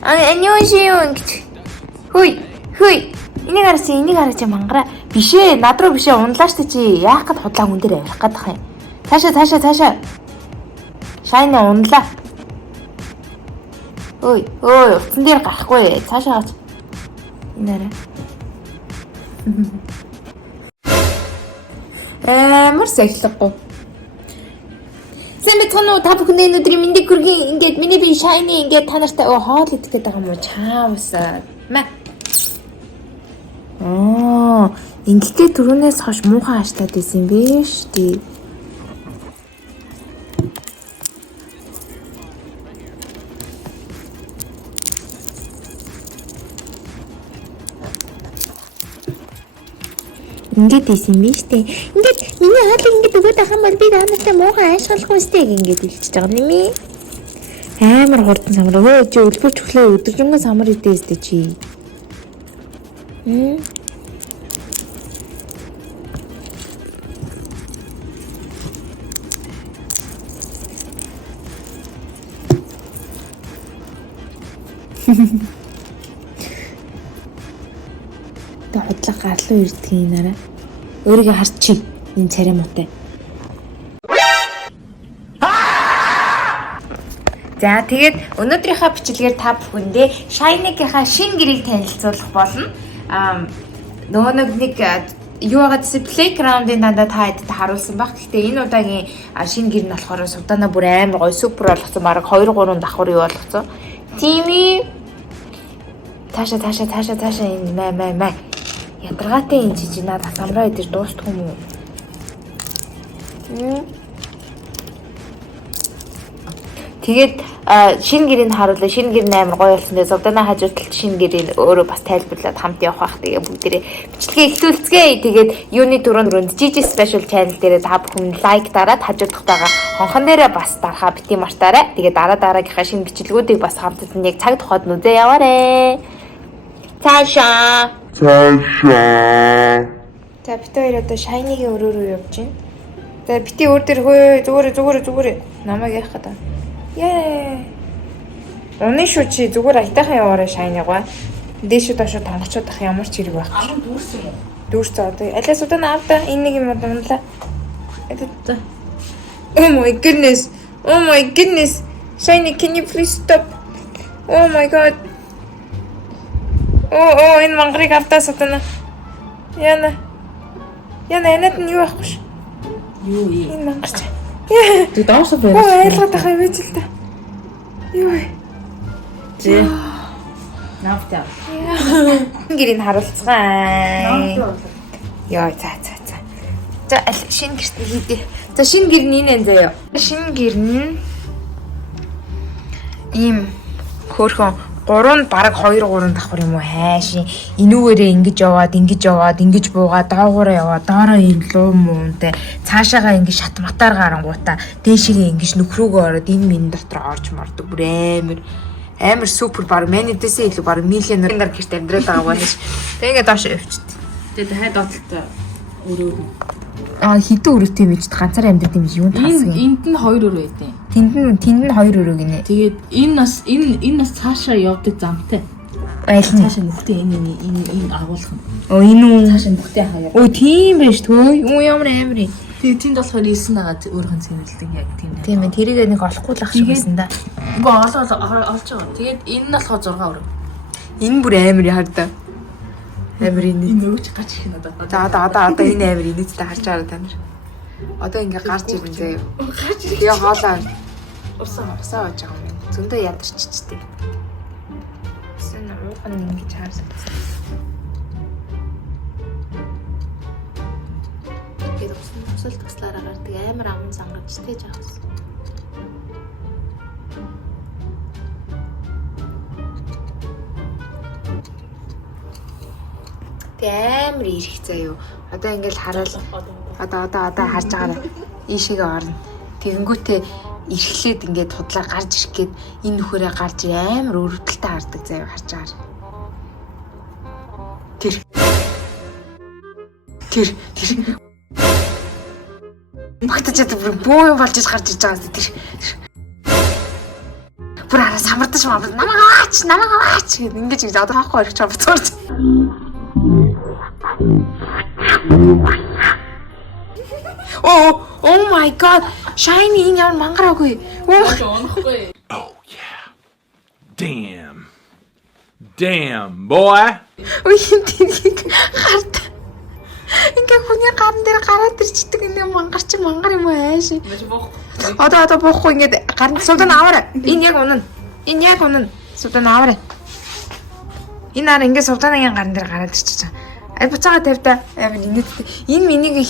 안녕하세요. Хүй. Энийг хараач мангара. Бишээ, над руу бишээ унлаа штэ чи. Яах гээд худлаа хүн дээр ярих гээд байгаа юм. Цаашаа. Шайна унлаа. Ой, утсан дээр гарахгүй. Цаашаа гаач. Энэ арай. Амар сахилахгүй. Сайн байна уу? Та бүхэнд өнөөдрийн мэндийг хүргэе. Ингээд миний би Shiny ингээд та нартай хоол идэх гээд байгаа юм уу? Чаавсаа. Ингээд түрүүнээс хойш муухай ашлаад байсан юм бэ штий. Ингээд ийсэн юм биш үү? Ингээд миний хаалт ингээд өгöd ахын бол би таанартай муухай аашгалах үстэй ингээд хэлчихэж байгаа юм ээ. Амар хурдан самар. Өө чи өлбөч өглөө өдөржингөө самар идээс дээ чи. Тэ худлаа гарлуу ирдэг юм арай. Өөрийгөө харчих энэ царай муутай. За тэгээд өнөөдрийнхөө бичлэгээр та бүхэндээ Shiny-гийнхаа шинэ гэрийг танилцуулах болно. Нөгөө нэг юу байгаа гэсэн playground-ын дандаа та хэдтэй харуулсан баг. Гэхдээ энэ удаагийн шинэ гэр нь болохоор судаанаа бүр амар гоё супер болгоцсон. Бараг 2-3 давхар юу болгоцсон. Тими Таша энэ май. Ядаргаатай энэ жижиг надад самраа идэж дуустах юм уу? Тэгээд шинэ гэрийг харуулъя. Шинэ гэр амар гоё болсон. Тэгээд зовдоноо хажууд талд шинэ гэрийг өөрөө бас тайлбарлаад хамт явах байх. Тэгээд бүгдээрээ бичлэгээ эхлүүлцгээе. Тэгээд юуны түрүүнд Gigi Special Channel дээрээ та бүхэн лайк дараад хажуудах байгаа хонхон дээрээ бас дарахаа бити мартаарай. Тэгээд дараагийнхаа шинэ бичлэгүүдийг бас хамтдаа нэг цаг тухайд нүзээ яваарэ. Цаашаа. За бити хоёр одоо Shiny-гийн өрөө рүү явж байна. За бити өөр дээр хөөе зүгээр намайг яах гэдэг. Уны шүү чи зүгээр айтайхан яваарай Shiny-гаа. Дээшээ доошоо тонгочод ах ямар ч хэрэг байхгүй. Арын дүүрсэн юм. Дүүрсэн одоо. Алиас удаа наавда энэ нэг юм унлаа. Oh my goodness. Shiny, can you please stop? Oh my god. Энэ мангарыг автаа сатана. Яна энэт нь юу байхгүй ш. Юу юм? Энэ мангарч. Тэг доошоо байна. Айлгаад байгаа юм чи л та. Юу вэ? Жи. Навтаа. Гэрийг харуулцгаая. Яа за. За шинэ гэрт хийдэ. За шинэ гэр нь энэ заяа. Шинэ гэр нь ийм хөөрхөн 3 бараг 2-3 давхар юм уу хайшин энүүгээрээ ингэж буугаад доогоороо яваад доороо ийм луу муунтай цаашаагаа ингэж шат матаар гарангуудаа дээшээ ингэж нөхрөөгөө ороод энэ минь дотор орж мордог бүр амар супер баг манайдээсээ илүү баг миллионер гэрт амьдраад байгаа байна ш. Тэг ингээд доош явчихт. Тэгээд хай доотлоо өрөө. Хитэн өрөөтэй юм чи ганцаар амьдраад юм юу таасан. Энд нь 2 өрөө байдیں۔ Тэнд нь 2 өрөө гинэ. Тэгээд энэ нас цаашаа явдаг замтай. Цаашаа нүхтэй энэ агуулах юм. Энэ үү цаашаа нүхтэй хаяа. Тийм байж төө. Ямар амар юм. Тэгээд тэнд болохоор 9 нагаад өөрхөн цэнэлдэг яг тийм. Тийм ээ тэрийг нэг олохгүй л ах шиг байсан да. Үгүй олж байгаа. Тэгээд энэ нь болохоор 6 өрөө. Энэ бүр амар яхаа. Амар энэ нөгөөч гарч ирэх надад. За одоо энэ амар инээдтэй харж байгаа та нар. Одоо ингээ гарч ирэн заяа. Гарч ирэх. Яа хоолоо. Усаа байж байгаа юм. Зөндөө ядарччтэй. Сэн уухан ингэж харсан. Тэгээд усал туслаараа гардаг амар аман сангаж тээж авсан. Амар ирэх заяа. Одоо ингээл хараал. Одоо харж байгаарай. Ийшээгээ орно. Тэгэнгүүтээ эрхлээд ингээд худлаа гарч ирэх гээд энэ нөхөрөө гарч амар өрөвдөлтөй хардаг заяа харж байгаа. Тэр багтаж буу юм болж гарч ирж байгаа зү тэр. Бүр самардаж намайг аваач гэд ингэж ингэж одоо хаахгүй орчих чам буцаарч. Oh my god. Shiny энэ ямар мангараагүй. Унахгүй. Oh yeah. Damn boy. Ой тийг харт. Ингээ хүний гарн дээр гараад ирчдэг энэ мангар юм уу ааш. Одоо боохгүй ингээд гарн суудан аваарай. Энэ яг унана. Суудан аваарай. Энэ ар ингээ сууданагийн гарн дээр гараад ирчихсэн. Буцаага тавьда. Амар инээдтэй. Энэ минийг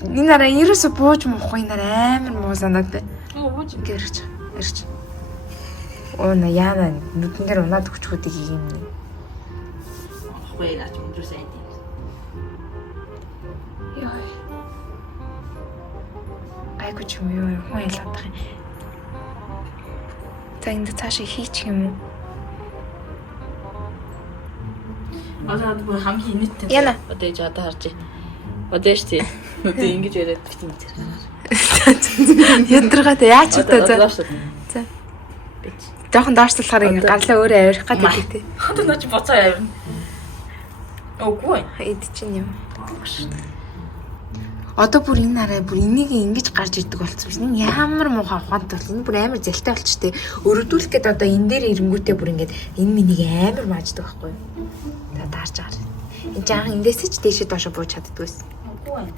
энэ араа ерөөсө бууж муухгүй энэ амар муу санаад бай. Бууж ингээ ирч. Оо яана нүдэн дээр унаад өгчхүүдийг юм. Ахгүй наач өндрөөс айд. Йой. Айгуу ч юм юу хүн ялгадах юм. За энэ цаашаа хийчих юм уу? Одоо бүр хамгийн инээдтэй. Яна. Одоо ээж одоо харж. Одоо штий. Одоо ингэж яриад бит юм зэрэг. Яндрагаатай яач удаа за. За. Жохон доошлуулахаар ингээ гарлаа өөрөө авирах гэдэг тий. Одоо наач боцоо авирна. Үгүй. Эд чинь юм. Одоо бүр энэ арай бүр энийг ингэж гарч ирдэг болсон биш. Энэ ямар муухай ухаантай бол энэ бүр амар залтай болчих тээ. Өрөвдүүлэх гээд одоо энэ дээр ирэнгүүтээ бүр ингээд энэ минийг амар мааждаг байхгүй юу? За таарч байгаа. Энэ жаахан эндээс ч дээшээ доошо бууж чаддгүйс. Үгүй.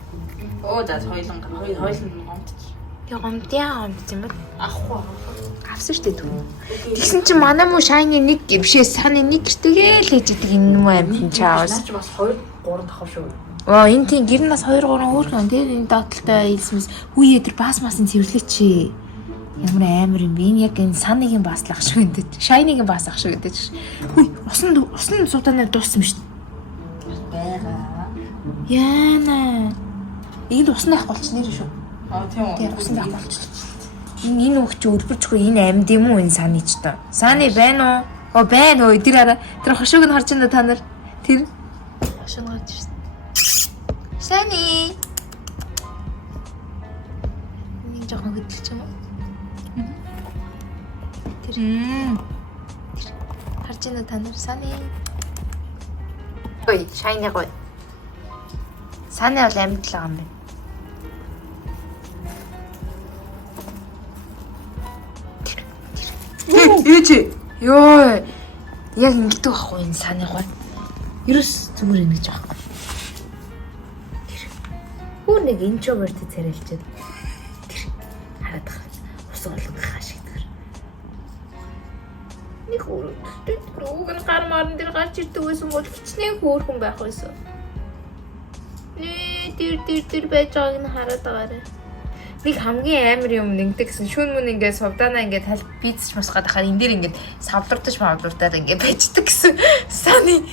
Оо за хоёлон гомдчих. Яа гомдяа юм бол Ахгүй. авсан штэ түн. Тэгсэн чинь манай муу шайны нэг бишээ саны нэг гэртэйгээ л хийж идэг энэ муу амт чаавс. Наач бас 2 3 дахав шүү. Энэ тийм гэр нас 2 3 хөөрхөн тэр энэ доотлолтой илсмэс хүүе тэр бас масын цэвэрлээ чи. Ямар амар юм бэ? Энэ яг энэ санагийн баслах шиг энэ. Шайныгийн бас ах шиг гэдэг. Хүй усан сууданаар дууссан шүү дээ. Бага. Яана. Энд усны ах болч нэр шүү. Тийм үү. Тийм усны ах болч. Энэ өгч өрбөрчгүй энэ амьд юм уу энэ саны ч та. Саны байна уу? Байна уу? Тэр араа тэр хошууг нь харж байна та нар. Тэр хошуу гарч ирсэн. Сани. Нэг жоохон хөдөлж юм уу? Тэр харж байна та нар сани. Ой, шайны гой. Сани бол амьд л байгаа юм байна. Ээжи. Йоо. Яг ингэдэг байхгүй энэ саны гой. Ерөөс зүгээр ингэж байхгүй. Хүү нэг интроверт царайлчаад. Тэр хараад байгаа. Ус олон хааш гэдэг. Нэг өөртөө рууг нь гар марн дээр гарч ирдэг байсан бол хичнээн хөөрхөн байх байсан. Тэр байж байгааг нь хараад байгаарай. Нэг хамгийн амар юм нэгдэг гэсэн шүүн мөн ингээд сувдаана ингээд талб бийцч масгаад ахаар энэ дээр ингээд савдуртаж мавдуртаад ингээд байждаг гэсэн саны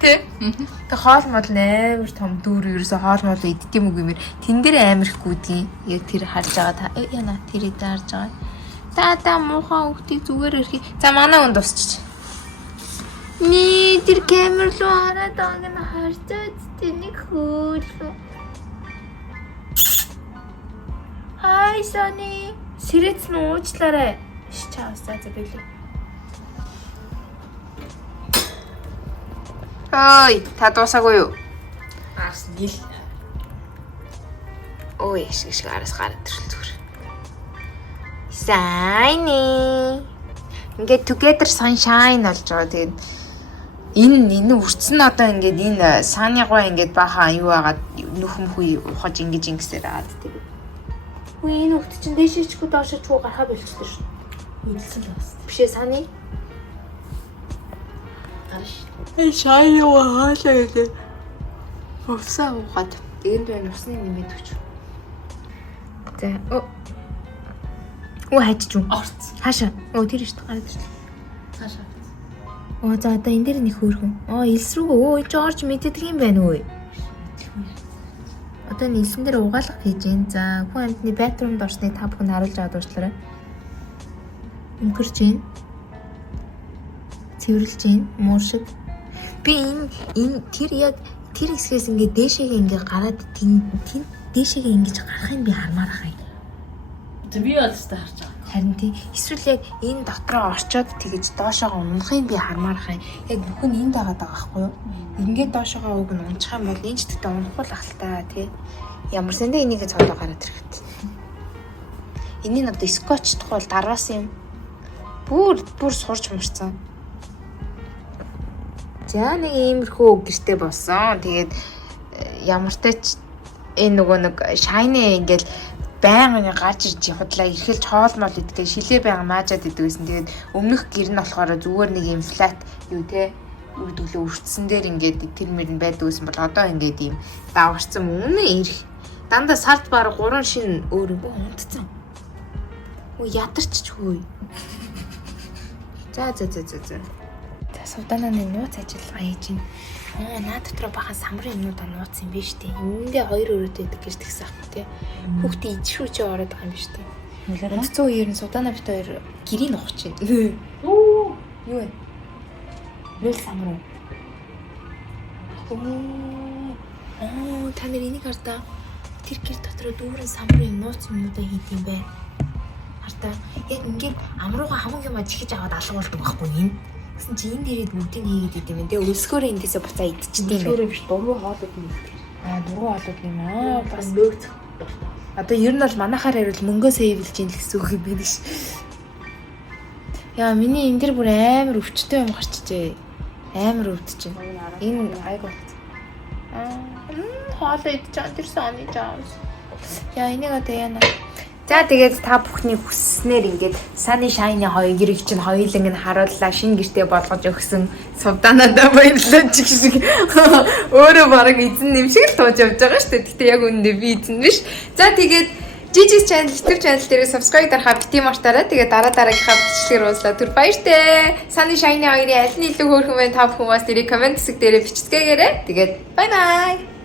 тэ. Тэг хоол мол амар том дүүр ерөөсө хоол мол идэх юм уу гэмээр тэн дээр амар их гүдгийн яг тэр харж байгаа та яна тэр идэ харж байгаа. Та муухай хүүхдийг зүгээр өрхий. За манай хүн дусчих. Тэр камер руу хараад байгааг нь харцаад тэнийг хөөлөө. Хай Сани. Сэрэц нь уучлаарай. Чаавсаа за билээ. Ой, та дуусаагүй юу? Аас гил. Ой, шиг араас гараад ирэл зүгээр. Сани. Ингээд together sunshine болж байгаа. Тэгээд энэ үрцэн одоо ингээд энэ саныгаа ингээд баха юу агаад нөхөмхүй ухаж ингэж ингэсээр аваад тэгээд. Үгүй энэ хөлт чинь дээшээчгүй доошоочгүй гарахаа болчихсон шүү. Үлдсэн л бас. Бишээ саны. Гарш. Шай юу хаалаа гэдэг. Усаа ухаад. Энд байна усны нэмээд өгч. За. Хайчих юм. Орц. Хаашаа. Тэр шүү дээ гараад ирлээ. Цаашаа. За одоо энэ дээр нэг хөөрхөн. Илс рүү Жорж мэддэг юм байна уу? Одоо нэлсэн дээр угаалга хийж гин. За хүн амьтны байтруулд орсныг та бүхэн харуулж аваад уучлаарай. Өнгөрч гин. Цэвэрлж гин. Муур шиг. Би энэ тэр яг тэр хэсгээс ингээд дээшээгээ ингээд гараад тийм дээшээгээ ингэж гарахыг би хармаар хай. Би бол тест харж байгаа. Харин тий эсвэл яг энэ дотроо орчоод тэгэж доошоогоо унахыг би хармаарах юм. Яг бүх нь энд байгаа байхгүй юу? Ингээд доошоогоо уг нь унчих юм бол энэ ч гэдэгт унахгүй л ахaltaа тий. Ямар сэндэ энийг цоолоо гараад ирэхэд. Энийг одоо скотчдох бол дараас юм. Бүр сурч мурцсан. За нэг иймэрхүү гэрте болсон. Тэгээд ямартай ч энэ нөгөө нэг shiny ингээл байнга гарч ирж худлаа эргэлж хоолмол иддэг шилээ байнга маажаад идэг гэсэн. Тэгээд өмнөх гэр нь болохоор зүгээр нэг юм флат юу те үүдглөө өртсөн дээр ингээд тэр мөр нь байдаг гэсэн бол одоо ингээд ийм давгарсан өмнө ирэх. Дандаа сард баг 3 шин өөр унтцсан. Оо ядарч ч хөөе. За. За суудананы нууц ажиллагаа хийж байна. Наад дотроо бахан самрын юмнуудаа нууц юм биш үү? Эндээ 2 өрөөд байдаг гэж тэгсэн ах тий. Хүүхдээ идшүү чи ороод байгаа юм биш үү? Өнцөө ер нь суудана бит 2 гэрийн ухаж байна. Юу вэ? Нөл самруу. Та нар энийг хартаа тэр гэр дотроо дүүрэн самрын нууц юмнуудаа хийд юм бэ? Хартаа яг ингээд амрууга хамаг юм ажихиж аваад алгуулдаг байхгүй юм. Гэсэн чи энэ дээрээ бүгдийг хийгээд идэв юм. Тэгээ өлсгөөрөө эндээсээ буцаа идчихдэг юм. Өлсгөөрөө биш дургу хоолууд юм. Дургу хоолууд юм аа. Бас нөөц. Одоо ер нь бол манахаар ярил мөнгөө сейвлж ийн л гэсэн үг юм биш. Яа миний энэ дэр бүр амар өвчтэй юм гарчжээ. Амар өвдөж байна. Энэ айгуу. Хоолоо идчихсэн тэр сони жаавс. Яа энийг одоо яана. За тэгээд та бүхний хүсснээр ингээд Sunny Shine 2 гэрэг чинь хоёуланг нь харууллаа шинэ гэртээ болгож өгсөн сувданадаа баярлалаа ч шиг өөрөө бараг эзэн нэм шиг л тууж явж байгаа шүү дээ. Гэтэ яг үнэндээ би эзэн биш. За тэгээд Gigi's channel YouTube channel дээрээ subscribe дарахаа бити мартаарай. Тэгээд дараагийнхаа бичлэгээр уулзлаа. Түр баяртай. Sunny Shine 2-ийн аль нь илүү хөөрхөн вэ та бүхэн бас дээрээ комент хэсэг дээрээ бичцгээгээрэй. Тэгээд bye bye.